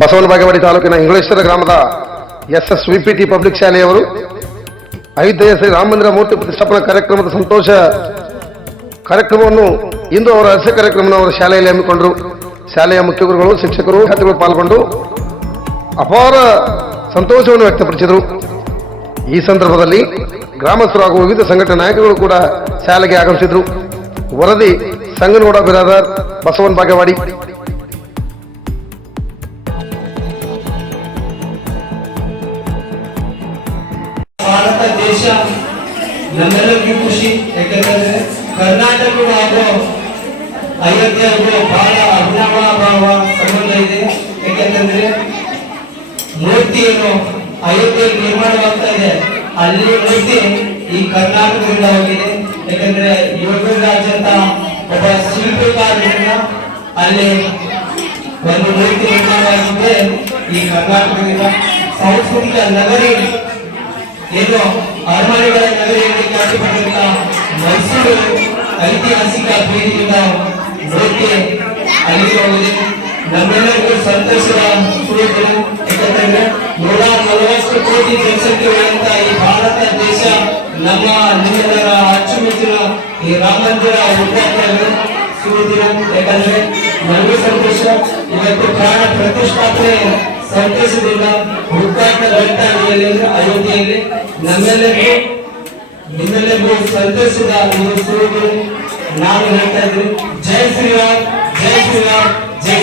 ಬಸವನ ಬಾಗೇವಾಡಿ ತಾಲೂಕಿನ ಇಂಗಳೇಶ್ವರ ಗ್ರಾಮದ SSVPT public ಶಾಲೆಯವರು ಅಯೋಧ್ಯೆಯ ಶ್ರೀ ರಾಮ ಮಂದಿರ ಮೂರ್ತಿ ಪ್ರತಿಷ್ಠಾಪನಾ ಕಾರ್ಯಕ್ರಮದ ಸಂತೋಷ ಕಾರ್ಯಕ್ರಮವನ್ನು ಇಂದು ಅವರ ರಹಸ್ಯ ಕಾರ್ಯಕ್ರಮವನ್ನು ಅವರ ಶಾಲೆಯಲ್ಲಿ ಹಮ್ಮಿಕೊಂಡರು. ಶಾಲೆಯ ಮುಖ್ಯ ಗುರುಗಳು, ಶಿಕ್ಷಕರು, ವಿದ್ಯಾರ್ಥಿಗಳು ಪಾಲ್ಗೊಂಡು ಅಪಾರ ಸಂತೋಷವನ್ನು ವ್ಯಕ್ತಪಡಿಸಿದರು. ಈ ಸಂದರ್ಭದಲ್ಲಿ ಗ್ರಾಮಸ್ಥರು ಹಾಗೂ ವಿವಿಧ ಸಂಘಟನಾ ನಾಯಕರು ಕೂಡ ಶಾಲೆಗೆ ಆಗಮಿಸಿದರು. ವರದಿ ಸಂಗನಗೌಡ ಬಿರಾದರ್, ಬಸವನ ಬಾಗೇವಾಡಿ. ಭಾರತ ದೇಶ ನಮ್ಮೆಲ್ಲರಿಗೂ ಖುಷಿ, ಯಾಕಂದ್ರೆ ಕರ್ನಾಟಕ ಹಾಗೂ ಅಯೋಧ್ಯೆಗೂ ಬಹಳ ಅವಿನಾಭಾವ ಸಂಬಂಧ ಇದೆ. ಯಾಕಂತಂದ್ರೆ ಮೂರ್ತಿಯನ್ನು ಅಯೋಧ್ಯೆಯಲ್ಲಿ ನಿರ್ಮಾಣವಾಗ್ತಾ ಇದೆ, ಅಲ್ಲಿ ಮೂರ್ತಿ ಈ ಕರ್ನಾಟಕದಿಂದ ಹೋಗಿದೆ. ಯಾಕಂದ್ರೆ ಯೋಗರಾಜ್ ಅಂತ ಒಬ್ಬ ಶಿಲ್ಪಕಾರರಿಂದ ಅಲ್ಲಿ ಒಂದು ಮೂರ್ತಿ ನಿರ್ಮಾಣವಾಗಿದ್ದರೆ ಈ ಕರ್ನಾಟಕದಿಂದ ಸಾಂಸ್ಕೃತಿಕ ನಗರಿ ಏನು ಅರಮನೆಗಳ ನಗರಿಯಲ್ಲಿ ಖ್ಯಾತಿಪಟ್ಟಂತ ಮೈಸೂರು ಐತಿಹಾಸಿಕ ಬೀದಿಯಿಂದ ಮೂರ್ತಿ ಅಲ್ಲಿಗೆ ಹೋಗಿದೆ. ನಮ್ಮೆಲ್ಲರಿಗೂ ಸಂತೋಷದ ಸುದ್ದಿಗಳು. ಯಾಕಂತಂದ್ರೆ 140 ಕೋಟಿ ಜನಸಂಖ್ಯೆ ಉಳ್ಳಂತ ಈ ಭಾರತ ದೇಶ ನಮ್ಮ ನಿಮ್ಮೆಲ್ಲರ ಅಚ್ಚುಮೆಚ್ಚಿನ ಈ ರಾಮ ಮಂದಿರ ಉದ್ಘಾಟನೆ ಸುದ್ದಿಗಳು. ಯಾಕಂದ್ರೆ ನನಗೂ ಸಂತೋಷ, ಇವತ್ತು ಪ್ರಾಣ ಪ್ರತಿಷ್ಠಾಪನೆ ಸಂತೋಷದಿಂದ ಉದ್ಘಾಟನೆ ಅಯೋಧ್ಯೆಯಲ್ಲಿ ನಮ್ಮೆಲ್ಲರಿಗೂ ನಿಮ್ಮೆಲ್ಲರಿಗೂ ಸಂತೋಷದ ಸುದ್ದಿಗಳು ನಾನು ಹೇಳ್ತಾ ಇದ್ದೀನಿ. ಜೈ ಶ್ರೀರಾಮ್, ಜೈ ಶ್ರೀರಾಮ್, ಜೈ